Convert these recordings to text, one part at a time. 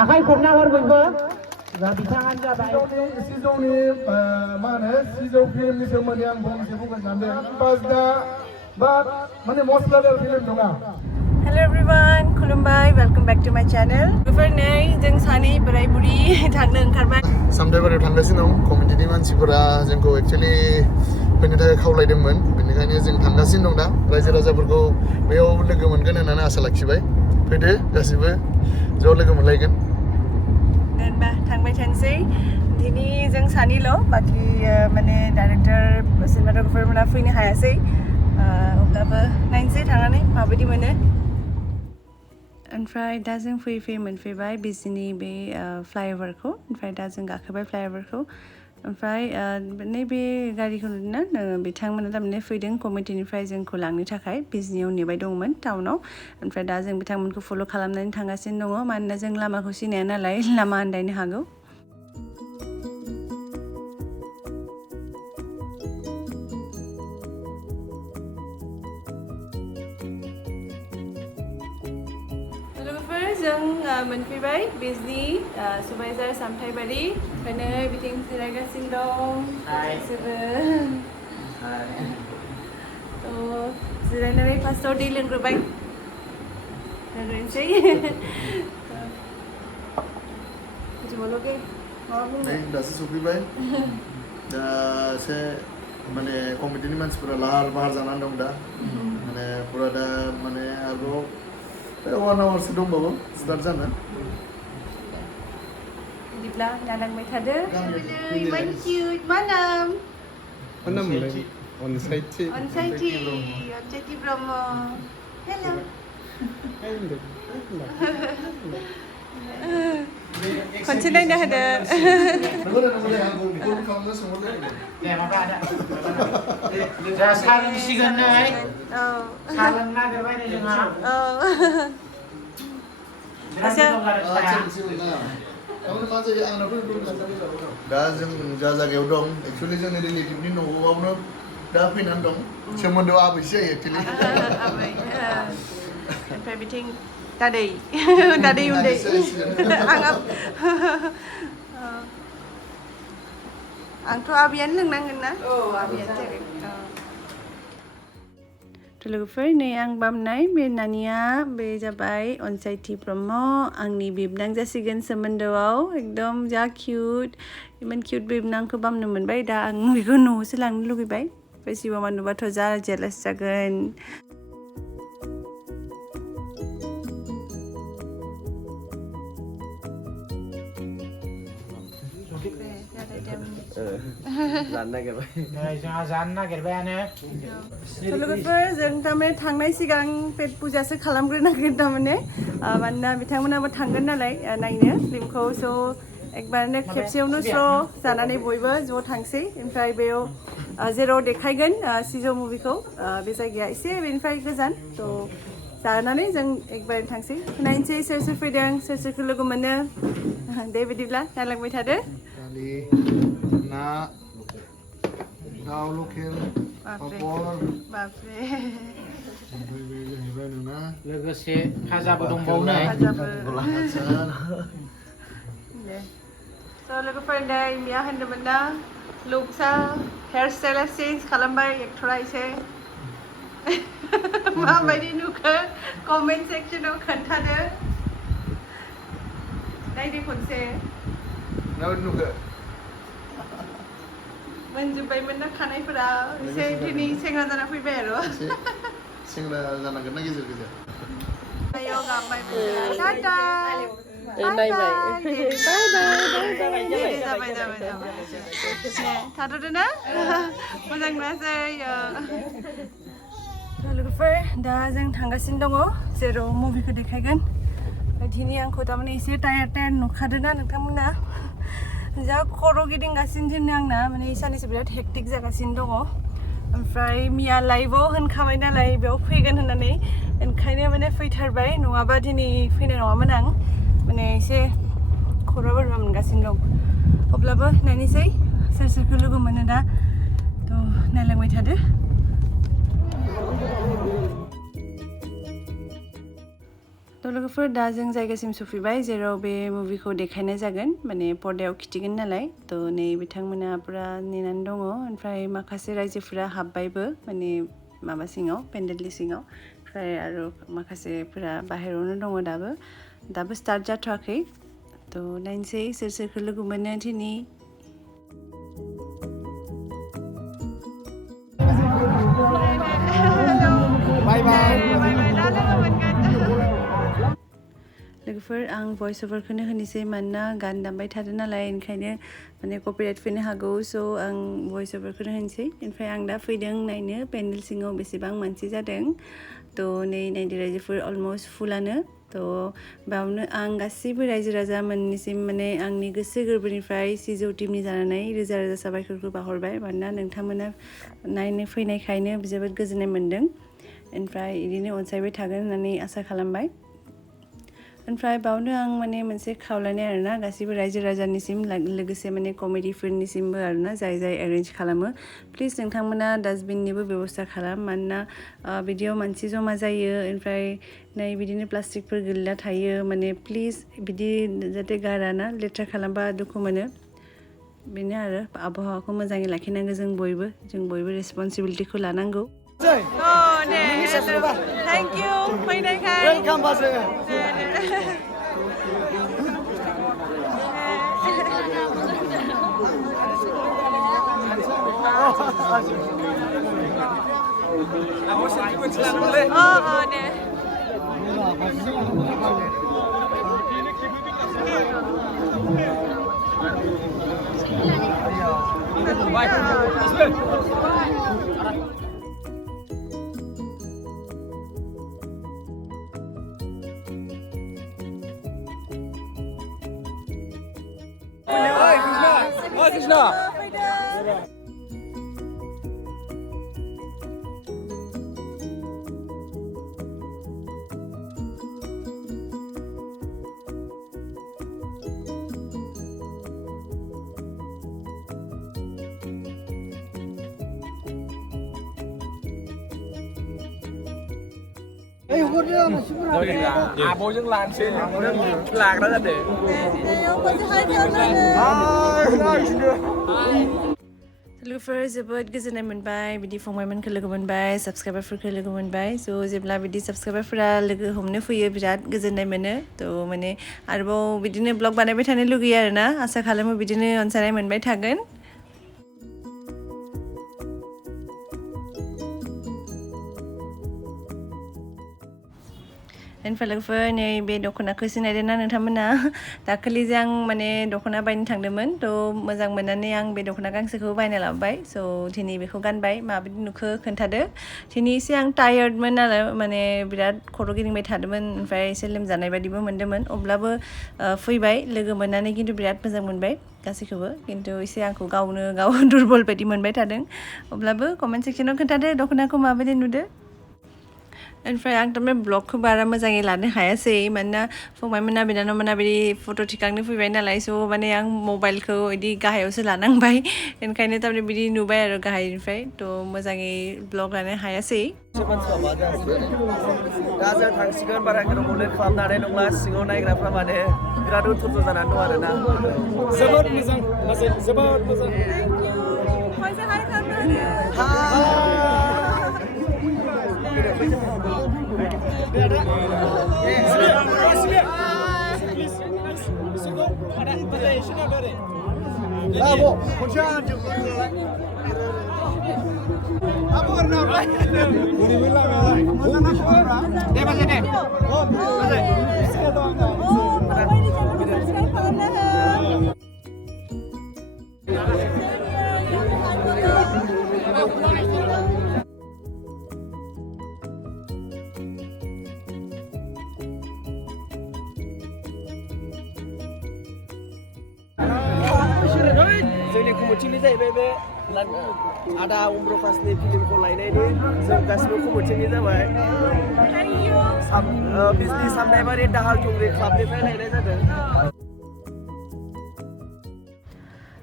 आखाइ खबना हर बयबो दा बिथाङानो जाबाय सिजौनि मा होनो सिजौ फिल्मनि सोमोन्दै आं फंनैसो बुंनो सानदों बाजदा बा माने मस्लादार फिल्म नङा Hello everyone, खुलुमबाय, welcome back to my channel. बेफोरनो जों सानै बोराय बुरि थांनो ओंखारबाय। सामथाइबारियाव थांगासिनो दं कमिटिनि मानसिफोरा जोंखौ एक्चुअली फैनो थाखाय खावलायदोंमोन बेनिखायनो जों थांगासिनो दं दा रायजो राजाफोरखौ बेयाव लोगो मोनगोन होननानै आसा लाखिबाय फैदो गासिबो ज' लोगो मोनलायगोन होनबा थांबाय थानोसै दिनै जों सानैल' बाखि माने डाइरेक्टर सिनेमाट'ग्राफारमोना फैनो हायासै अब्लाबो नायनोसै थांनानै माबायदि मोनो ओमफ्राय दा जों फैयै मोनफैबाय बिजनि बे फ्लाइअभारखौ ओमफ्राय दा जों गाखोबाय फ्लाइअभारखौ ओमफ्राय नैबे गारिखौ नुदोंना बिथांमोना थारमाने फैदों कमिटिनिफ्राय जोंखौ लांनो थाखाय बिजनियाव नेबाय दंमोन टाउनाव ओमफ्राय दा जों बिथांमोनखौ फल' खालामनानै थांगासिनो दङ मानोना जों लामाखौ सिनाया नालाय लामा आन्दायनो हागौ जों मोनफैबाय बिजनि सुबाइजार सामथाइबारि ओंखायनो बिथिं जिरायगासिनो दं गासैबो थ' जिरायनानै फार्स्टआव दै लोंग्रोबाय लोंग्रोनोसै बिदिबोल'गे माबा बुंनो दासो सफैबाय दा एसे माने कमिटिनि मानसिफोरा लाहार फाहार जानानै दं दा माने फुरा दा माने आरोबाव 1 आवारसो दंबावो स्टार्ट जानो बिदिब्ला नालांबाय थादो इमान किउट मा नाम अनसाइथि ब्रह्म हेल' खनसे नायनो होदो दा सा लोंसिगोन नै सा लोंनो नागिरबाय नै जोंहा दा जों जा जायगायाव दं एक्चुअली जोंनि रिलेटिभनि न'आवनो दा फैनानै दं सोमोन्दोआ आबैसो जायो एक्चुअलि ओमफ्राय बिथिं दादै उन्दै आंथ' आबैयानो लोंनांगोन ना आबैयानो थ' लोगोफोर नै आं बामनाय बे नानिया बे जाबाय अनसाइथि ब्रह्म आंनि बिबनां जासिगोन सोमोन्दोआव एकदम जा किउट इमान किउट बिबनांखौ बामनो मोनबाय दा आं बेखौ न'आवसो लांनो लुगैबाय ओमफ्राय सिबामा नुबाथ' जा जेलास जागोन जानो नागिरबायानो लोगोफोर जों थारमाने थांनाय सिगां पेट पुजासो खालामग्रोनांगोन थारमाने मानोना बिथांमोनाबो थांगोन नालाय नायनो फिल्मखौ स' एकबारनो खेबसेयावनो स्र' जानानै बयबो ज' थांसै ओमफ्राय बेयाव जेराव देखायगोन सिजौ मुभिखौ बे जायगाया एसे बेनिफ्राय गोजान थ' जानानै जों एकबार थांसै नायनोसै सोर सोर फैदों सोर सोरखौ लोगो मोनो दे बिदिब्ला नायलांबाय थादो ना दाउ लकेल पापर बापरे ओमफ्राय बे जाहैबाय नोंना लोगोसे फाजाबो दंबावो नै स' लोगोफोर नै मिया होनदोंमोन ना लुक्सआ हेयार स्टाइला चेन्ज खालामबाय एक्टरा एसे माबायदि नुखो कमेन्ट सेक्सनाव खोन्थादो नायदो खनसे माबायदि नुखो मोनजोब्बायमोन ना खानायफोरा एसे दिनै सेंग्रा जाना फैबाय आरो सेंग्रा जानांगोन ना गेजेर गेजेर आयाव गाबबाय टाटा बाय थाथ'दो ना मोजां नुवासै लोगोफोर दा जों थांगासिनो दङ जेराव मुभिखौ देखायगोन दिनै आंखौ थारमाने एसे टायार्ड नुखादों ना नोंथांमोना जा खर' गिदिंगासिनो दिनै आंना माने सानैसो बिराद हेक्टिक जागासिनो दङ ओमफ्राय मिया लाइभआव होनखाबाय नालाय बेयाव फैगोन होननानै ओंखायनो माने फैथारबाय नङाबा दिनै फैनाय नङामोन आं माने एसे खर'आ बोरैबा मोनगासिनो दं अब्लाबो नायनोसै सोर सोरखौ लोगो मोनो दा थ' नायलांबाय थादो तो लोगोफोर दा जों जायगासिम सफैबाय जेराव बे मुभिखौ देखायनाय जागोन माने पर्दायाव खिथिगोन नालाय तो नै बिथांमोना पुरा नेनानै दङ ओमफ्राय माखासे रायजोफोरा हाबबायबो माने माबा सिङाव पेन्डेलनि सिङाव ओमफ्राय आरो माखासेफोरा बाहेरावनो दङ दाबो स्टार्ट जाथ'वाखै तो नायनोसै सोर सोरखौ लोगो मोनो दिनै बाय बाय लोगोफोर आं भइस ओभारखौनो होनोसै मानोना गान दामबाय थादों नालाय ओंखायनो माने कपिराइट फैनो हागौ स' आं भइस ओभारखौनो होनोसै ओमफ्राय आं दा फैदों नायनो पेन्डेल सिङाव बेसेबां मानसि जादों तो नै नायदो रायजोफोर अलमस्ट फुलानो तो बावनो आं गासैबो रायजो राजा मोननिसिम माने आंनि गोसो गोरबोनिफ्राय सिजौ टिमनि जानानै रोजा रोजा साबायखरखौ बावहरबाय मानोना नोंथांमोना नायनो फैनायखायनो जोबोद गोजोननाय मोन्दों ओमफ्राय बिदिनो अनसायबाय थागोन होननानै आसा खालामबाय ओमफ्राय बावनो आं माने मोनसे खावलायनाय आरोना गासैबो रायजो राजानिसिम लोगोसे माने कमिटिफोरनिसिमबो आरोना जाय एरेन्ज खालामो प्लिज नोंथांमोना डास्टबिननिबो बेबस्था खालाम मानोना बिदियाव मानसि जमा जायो ओमफ्राय नै बिदिनो प्लास्टिकफोर गोलैना थायो माने प्लिज बिदि जाहाथे गाराना लेथ्रा खालामबा दुखु मोनो बेनो आरो आबहावाखौ मोजाङै लाखिनांगौ जों बयबो रेसपन्सिबिलिटिखौ लानांगौ थैंक यू फैनायखाय वेलकाम बाजै Krishna. आब'जों लानोसै लाग्रा जादों लोगोफोर जोबोद गोजोननाय मोनबाय बिदि फंबायमोनखौ लोगो मोनबाय साबस्क्राइबारफोरखौ लोगो मोनबाय स' जेब्ला बिदि साबस्क्राइबारफोरा लोगो हमनो फैयो बिराद गोजोननाय मोनो थ' माने आरोबाव बिदिनो ब्लग बानायबाय थानो लुगैयो आरोना आसा खालामो बिदिनो अनसायनाय मोनबाय थागोन लोगोफोर नै बे दख'नाखौ सिनायदोंना नोंथांमोना दाखालि जे आं माने दख'ना बायनो थांदोंमोन थ' मोजां मोननानै आं बे दख'ना गांसेखौ बायना लाबोबाय स' दिनै बेखौ गानबाय माबायदि नुखो खोन्थादो दिनै एसे आं टायार्डमोन नालाय माने बिराद खर' गिदिंबाय थादोंमोन ओमफ्राय एसे लोमजानाय बायदिबो मोन्दोंमोन अब्लाबो फैबाय लोगो मोननानै खिन्थु बिराद मोजां मोनबाय गासैखौबो खिन्थु एसे आंखौ गाव दुरबल बायदि मोनबाय थादों अब्लाबो कमेन्ट सेक्सनाव खोन्थादो दख'नाखौ माबायदि नुदो ओमफ्राय आं थारमाने ब्लगखौ बारा मोजाङै लानो हायासै मानोना फंबायमोना बिनानावमोना बिदि फट' थिखांनो फैबाय नालाय स' माने आं मबाइलखौ बिदि गाहायावसो लानांबाय ओंखायनो थारमाने बिदि नुबाय आरो गाहायनिफ्राय थ' मोजाङै ब्लग लानो हायासै दा जों थांसिगोन बारा गोबावनो खालामनो हानाय नंला सिङाव नायग्राफ्रा माने बिराद उथुथु जानानै दं आरोना जोबोद मोजां जोबोद मोजां जोंनि कमिटिनि जाहैबाय बे आदा उम्रकासनि फिल्मखौ लायनायनि जों गासिबो कमिटिनि जाबाय बिजनि सामथाइबारि दाहाल थुंग्रि क्लाबनिफ्राय लायनाय जादों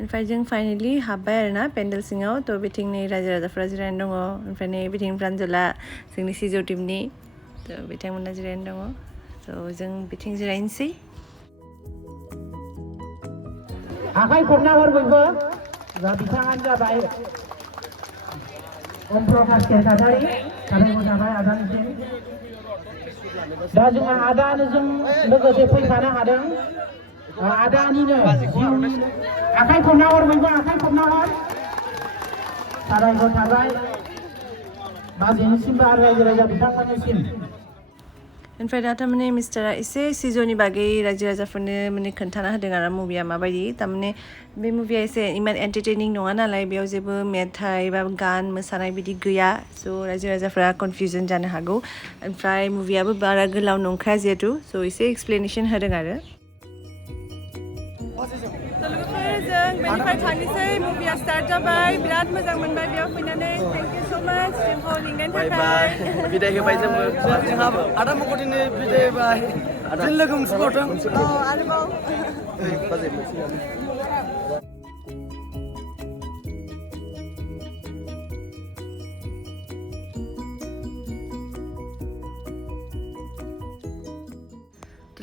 ओमफ्राय जों फाइनालि हाबबाय आरोना पेन्डेल सिङाव थ' बिथिं नै रायजो राजाफ्रा जिरायनानै दङ ओमफ्राय नै बिथिं प्रान्जला जोंनि सिजौ टिमनि थ' बिथांमोना जिरायनानै दङ So जों बिथिं जिरायनोसै आखाइ खबना हर बयबो दा बिथाङानो जाबाय प्रकाश नार्जारि साबायखर थाबाय आदानिसिम दा जोंहा आदाजों लोगोसे फैफानो हादों आदानिनो जिउनि आखाइ खबना हर बयबो आखाइ खबना हर साबायखर थाबाय बाजैनिसिमबो आरो रायजो राजा बिथांमोननिसिम ओमफ्राय दा थारमाने मिस्टारा एसे सिजौनि बागै रायजो राजाफोरनो माने खोन्थाना होदों आरो मुभिया माबायदि थारमाने बे मुभिया एसे इमान एन्टारटेनिं नङा नालाय बेयाव जेबो मेथाइ बा गान मोसानाय बिदि गैया स' रायजो राजाफ्रा कनफिउजन जानो हागौ ओमफ्राय मुभियाबो बारा गोलाव नंखाया जिहेतु स' एसे एक्सप्लेनेसन होदों आरो जों बेनिफ्राय थांनोसै मुभिया स्टार्ट जाबाय बिराद मोजां मोनबाय बेयाव फैनानै थेंक इउ स' माच जोंखौ लिंनायनि थाखाय बिदाय होबाय जोंबो जोंहा आदा मख'दिनो बिदाय होबाय जों लोगो मोनसिबावथों आरोबाव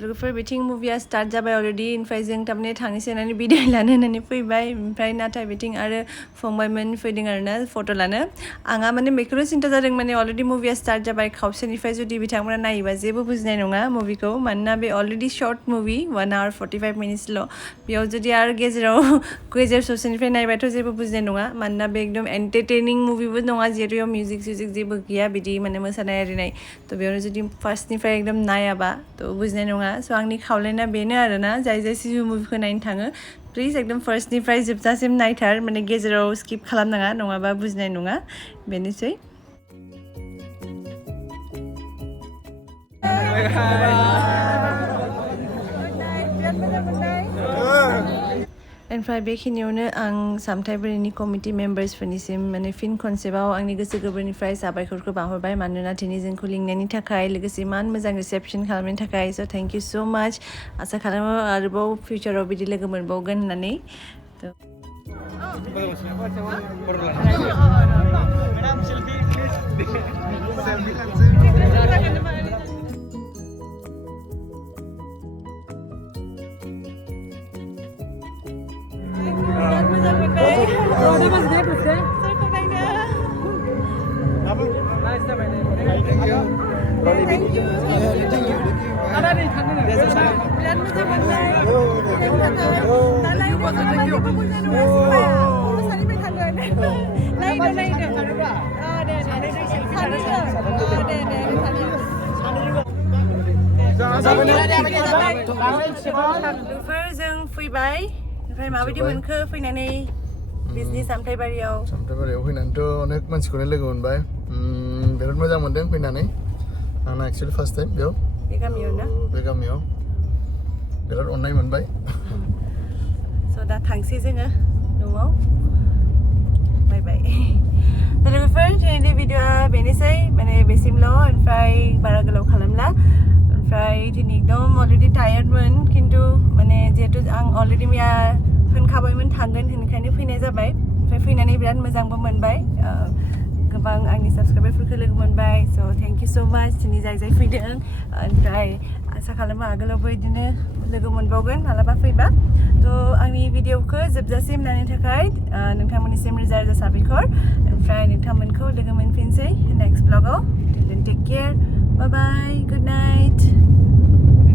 लोगोफोर बिथिं मुभिया स्टार्ट जाबाय अलरेडि ओमफ्राय जों थारमाने थांनोसै होननानै बिदाय लानो होननानै फैबाय ओमफ्राय नाथाय बिथिं आरो फंबायमोन फैदों आरोना फट' लानो आंहा माने बेखौनो सिन्था जादों माने अलरेडि मुभिया स्टार्ट जाबाय खावसेनिफ्राय जुदि बिथांमोना नायोबा जेबो बुजिनाय नङा मुभिखौ मानोना बे अलरेडि सर्ट मुभि 1 hour 45 minutesल' बेयाव जुदि आरो गेजेर ससेनिफ्राय नायबाथ' जेबो बुजिनाय नङा मानोना बे एकदम एन्टारटेनिं मुभिबो नङा जिहेतु बेयाव मिउजिक जेबो गैया बिदि माने मोसानाय आरिनाय थ' बेयावनो जुदि फार्स्टनिफ्राय एकदम नायाबा थ' बुजिनाय नङा स' आंनि खावलायना बेनो आरोना जाय सिजु मुभिखौ नायनो थाङो प्लिज एकदम फार्स्टनिफ्राय जोबजासिम नायथार माने गेजेराव स्किप खालामनाङा नङाबा बुजिनाय नङा बेनोसै ओमफ्राय बेखिनियावनो आं सामथाइबारिनि कमिटि मेम्बार्सफोरनिसिम माने फिन खनसेबाव आंनि गोसो गोरबोनिफ्राय साबायखरखौ बावहरबाय मानोना दिनै जोंखौ लिंनायनि थाखाय लोगोसे इमान मोजां रिसेपसन खालामनायनि थाखाय स' थेंक इउ स' माच आसा खालामो आरोबाव फिउचाराव बिदि लोगो मोनबावगोन होननानै जों फैबाय ओमफ्राय माबायदि मोनखो फैनानै बिजनि सामथाइबारियाव फैनानैथ' अनेक मानसिखौनो लोगो मोनबाय बिराद मोजां मोनदों फैनानै आंना एक्चुवेलि फार्स्ट टाइम बेयाव बे गामियाव बिराद अननाय मोनबाय स' दा थांसै जोङो न'आव बाय बाय लोगोफोर दिनैनि भिडिअ'आ बेनोसै माने बेसिमल' ओमफ्राय बारा गोलाव खालामला ओमफ्राय दिनै एकदम अलरेडि टायार्डमोन खिन्थु माने जिहेतु आं अलरेडि मैया होनखाबायमोन थांगोन बेनिखायनो फैनाय जाबाय ओमफ्राय फैनानै बिराद मोजांबो मोनबाय गोबां आंनि साबस्क्राइबारफोरखौ लोगो मोनबाय स' थेंक इउ स' माच दिनै जाय फैदों ओमफ्राय आसा खालामो आगोलावबो बिदिनो लोगो मोनबावगोन मालाबा फैबा थ' आंनि भिडिअ'खौ जोबजासिम नायनो थाखाय नोंथांमोननिसिम रोजा रोजा साबायखर ओमफ्राय नोंथांमोनखौ लोगो मोनफिनसै नेक्स्ट ब्लगाव टेक केयार बाय बाय गुड नाइट